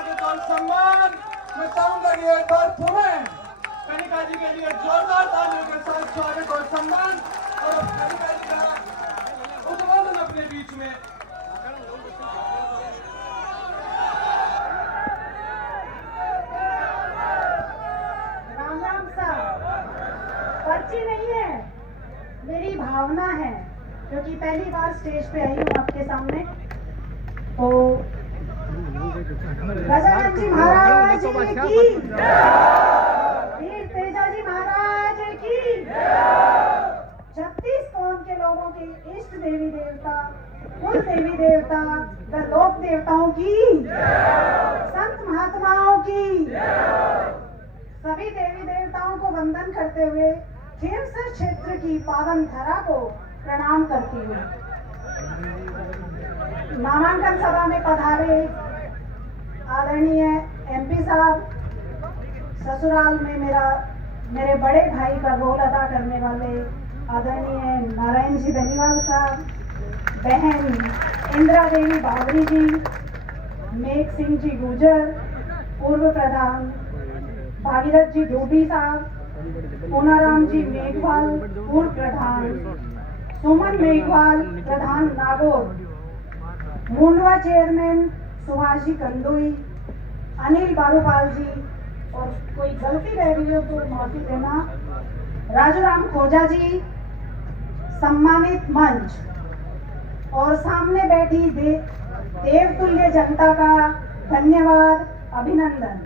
स्वागत और सम्मान। मैं चाहूंगा कि एक बार पुनः कनिका जी के लिए जोरदार तालियों के साथ स्वागत और सम्मान। और अब कनिका जी का उद्बोधन अपने बीच में। राम राम साहब, पर्ची नहीं है, मेरी भावना है, क्योंकि पहली बार स्टेज पे आई हूँ आपके सामने। तो गजानन जी महाराज की, वीर तेजा जी महाराज की, 36 कौम के लोगों की इष्ट देवी देवता, कुल देवी देवता व लोक देवताओं की, संत महात्माओं की, सभी देवी देवताओं को वंदन करते हुए खेमसर क्षेत्र की पावन धरा को प्रणाम करती हूँ। नामांकन सभा में पधारे आदरणीय एमपी साहब, ससुराल में मेरे बड़े भाई का रोल अदा करने वाले आदरणीय नारायण जी बेनीवाल साहब, बहन इंदिरा देवी बावरी जी, मेघ सिंह जी गुर्जर पूर्व प्रधान, भागीरथ जी डोभी साहब, पूनाराम जी मेघवाल पूर्व प्रधान, सुमन मेघवाल प्रधान नागौर, मुंडवा चेयरमैन सुभाष जी कंदुई, अनिल बारूपाल जी, और कोई गलती रह गई हो तो माफी देना, राजूराम खोजा जी, सम्मानित मंच और सामने बैठी देवतुल्य जनता का धन्यवाद, अभिनंदन।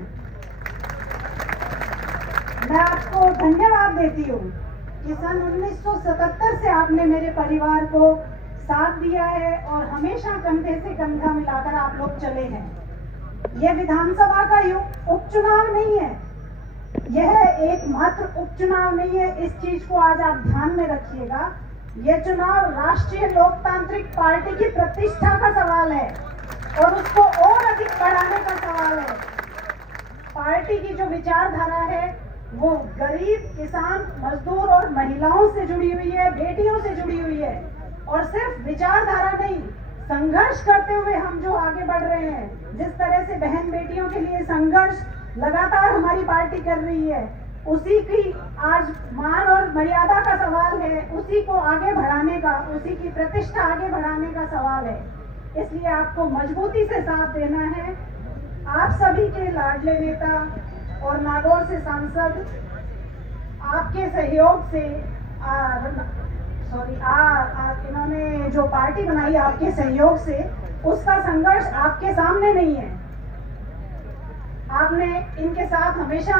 मैं आपको धन्यवाद देती हूँ कि सन 1977 से आपने मेरे परिवार को साथ दिया है और हमेशा कंधे से कंधा मिलाकर आप लोग चले हैं। यह विधानसभा का उपचुनाव नहीं है, यह एकमात्र उपचुनाव नहीं है, इस चीज को आज आप ध्यान में रखिएगा। यह चुनाव राष्ट्रीय लोकतांत्रिक पार्टी की प्रतिष्ठा का सवाल है और उसको और अधिक बढ़ाने का सवाल है। पार्टी की जो विचारधारा है वो गरीब, किसान, मजदूर और महिलाओं से जुड़ी हुई है, बेटियों से जुड़ी हुई है। और सिर्फ विचारधारा नहीं, संघर्ष करते हुए हम जो आगे बढ़ रहे हैं, जिस तरह से बहन बेटियों के लिए संघर्ष लगातार हमारी पार्टी कर रही है, उसी की आज मान और मर्यादा का सवाल है, उसी को आगे बढ़ाने का, उसी की प्रतिष्ठा आगे बढ़ाने का सवाल है। इसलिए आपको मजबूती से साथ देना है। आप सभी के लाडले नेता और नागौर से सांसद आपके सहयोग से इन्होंने जो पार्टी बनाई आपके सहयोग से, उसका संघर्ष आपके सामने नहीं है। आपने इनके साथ हमेशा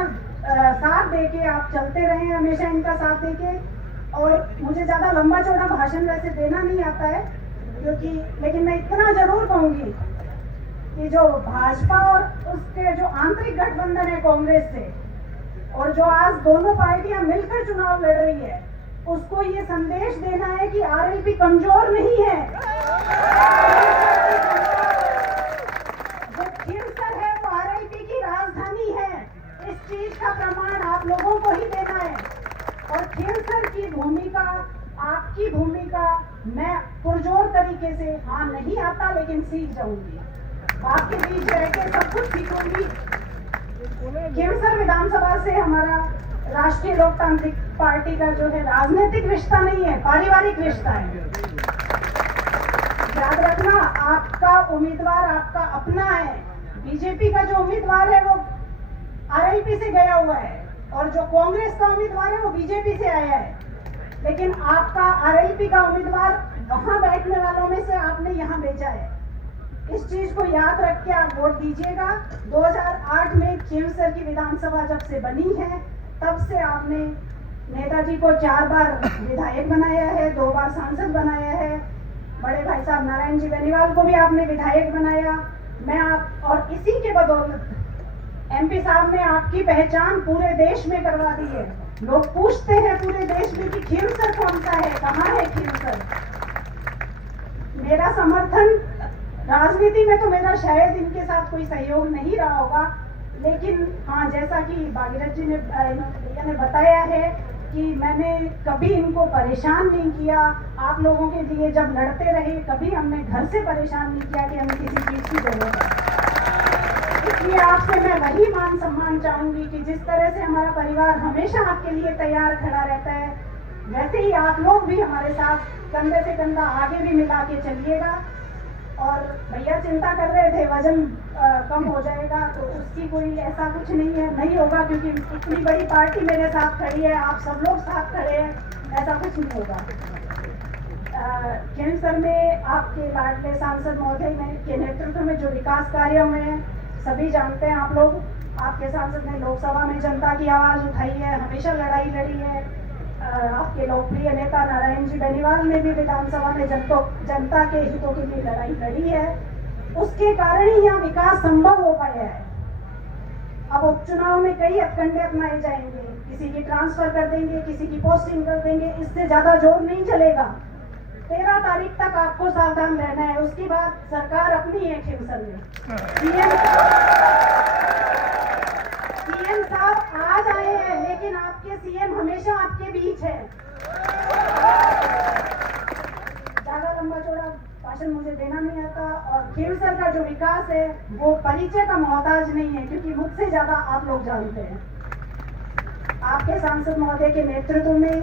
साथ देके आप चलते रहे हैं, हमेशा इनका साथ देके। और मुझे ज्यादा लंबा चौड़ा भाषण वैसे देना नहीं आता है, क्योंकि लेकिन मैं इतना जरूर कहूंगी कि जो भाजपा और उसके जो आंतरिक गठबंधन है कांग्रेस से, और जो आज दोनों पार्टियां मिलकर चुनाव लड़ रही है, उसको ये संदेश देना है कि आरएलपी कमजोर नहीं है। जो खेमसर है वो आरएलपी की राजधानी है। इस चीज का प्रमाण आप लोगों को ही देना है। और खेमसर की भूमिका, आपकी भूमिका मैं पुरजोर तरीके से, हाँ नहीं आता लेकिन सीख जाऊंगी, आपके बीच रह के सब कुछ सीखूंगी। खेमसर विधानसभा से हमारा राष्ट्रीय लोकतांत्रिक पार्टी का जो है राजनीतिक रिश्ता नहीं है, पारिवारिक रिश्ता है। याद रखना, आपका उम्मीदवार आपका अपना है। बीजेपी का जो उम्मीदवार है वो आरएलपी से गया हुआ है, और जो कांग्रेस का उम्मीदवार है वो बीजेपी से आया है। लेकिन आपका आरएलपी का उम्मीदवार वहां बैठने वालों में से आपने यहाँ भेजा है। इस चीज को याद रख के आप वोट दीजिएगा। 2008 में खेमसर की विधानसभा जब से बनी है, तब से आपने नेताजी को 4 बार विधायक बनाया है, 2 बार सांसद बनाया है। बड़े भाई साहब नारायण जी बेनीवाल को भी आपने विधायक बनाया। मैं आप और इसी के बदौलत एमपी साहब ने आपकी पहचान पूरे देश में करवा दी है। लोग पूछते हैं पूरे देश में कि खेमसर कौन सा है, कहाँ है खेमसर। मेरा समर्थन राजनीति में तो मेरा शायद इनके साथ कोई सहयोग नहीं रहा होगा, लेकिन हाँ, जैसा कि भागीरथ जी ने बताया है कि मैंने कभी इनको परेशान नहीं किया। आप लोगों के लिए जब लड़ते रहे, कभी हमने घर से परेशान नहीं किया कि हमें किसी चीज की जरूरत है। इसलिए आपसे मैं वही मान सम्मान चाहूंगी कि जिस तरह से हमारा परिवार हमेशा आपके लिए तैयार खड़ा रहता है, वैसे ही आप लोग भी हमारे साथ कंधे से कंधा आगे भी मिला के चलिएगा। और भैया चिंता कर रहे थे वजन कम हो जाएगा, तो उसकी कोई ऐसा कुछ नहीं होगा, क्योंकि इतनी बड़ी पार्टी मेरे साथ खड़ी है, आप सब लोग साथ खड़े हैं, ऐसा कुछ नहीं होगा। खींवसर में आपके लाडले सांसद महोदय के नेतृत्व में जो विकास कार्य हुए हैं, सभी जानते हैं आप लोग। आपके सांसद ने लोकसभा में जनता की आवाज उठाई है, हमेशा लड़ाई लड़ी है। आपके लोकप्रिय नेता नारायण जी बेनीवाल ने भी विधानसभा में जनता के हितों के लिए लड़ाई लड़ी है। उसके कारण ही यहाँ विकास संभव हो पाया है। अब उपचुनाव में कई हथकंडे अपनाए जाएंगे, किसी की ट्रांसफर कर देंगे, किसी की पोस्टिंग कर देंगे, इससे ज्यादा जोर नहीं चलेगा। 13 तारीख तक आपको सावधान रहना है, उसके बाद सरकार अपनी है खींवसर में। सीएम साहब आज आए हैं, लेकिन आपके सीएम हमेशा आपके बीच है। ज्यादा लंबा चौड़ा भाषण मुझे देना नहीं आता, और खींवसर का जो विकास है वो परिचय का मोहताज नहीं है, क्योंकि मुझसे ज्यादा आप लोग जानते हैं। आपके सांसद महोदय के नेतृत्व में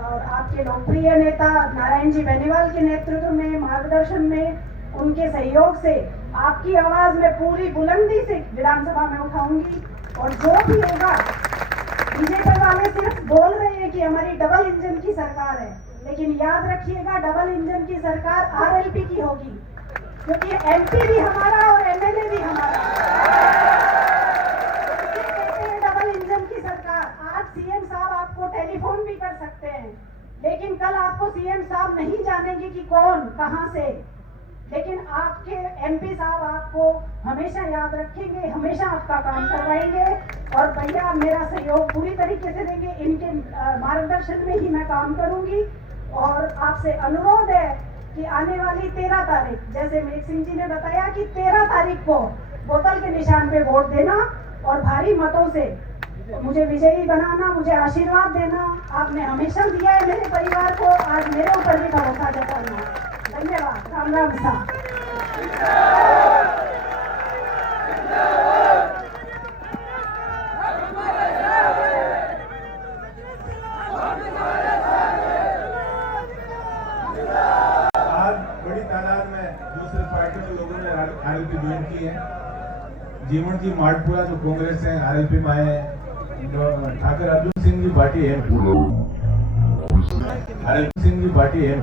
और आपके लोकप्रिय नेता नारायण जी बेनीवाल के नेतृत्व में, मार्गदर्शन में, उनके सहयोग से आपकी आवाज में पूरी बुलंदी से विधानसभा में उठाऊंगी। और जो भी होगा, बीजेपी वाले सिर्फ बोल रहे हैं कि हमारी डबल इंजन की सरकार है, लेकिन याद रखिएगा डबल इंजन की सरकार आरएलपी की होगी, क्योंकि एमपी भी हमारा और एमएलए भी हमारा। डबल इंजन की सरकार। आज सीएम साहब आपको टेलीफोन भी कर सकते हैं, लेकिन कल आपको सीएम साहब नहीं जानेंगे कि कौन कहां से, लेकिन आपके एमपी साहब आपको हमेशा याद रखेंगे, हमेशा आपका काम करवाएंगे। और भैया मेरा सहयोग पूरी तरीके से देंगे, इनके मार्गदर्शन में ही मैं काम करूंगी। और आपसे अनुरोध है कि आने वाली 13 तारीख, जैसे मेघ सिंह जी ने बताया कि 13 तारीख को बोतल के निशान पे वोट देना और भारी मतों से मुझे विजयी बनाना, मुझे आशीर्वाद देना। आपने हमेशा दिया है मेरे परिवार को, आज मेरे ऊपर भी भरोसा जताना। धन्यवाद। राम राम साहब। आज बड़ी तादाद में दूसरे पार्टियों के लोगों ने आरएलपी ज्वाइन की है। जीवन जी माटपुरा जो कांग्रेस है आरएलपी में आए हैं, ठाकर अर्जुन सिंह जी भाटी है, अर्जुन सिंह जी भाटी है,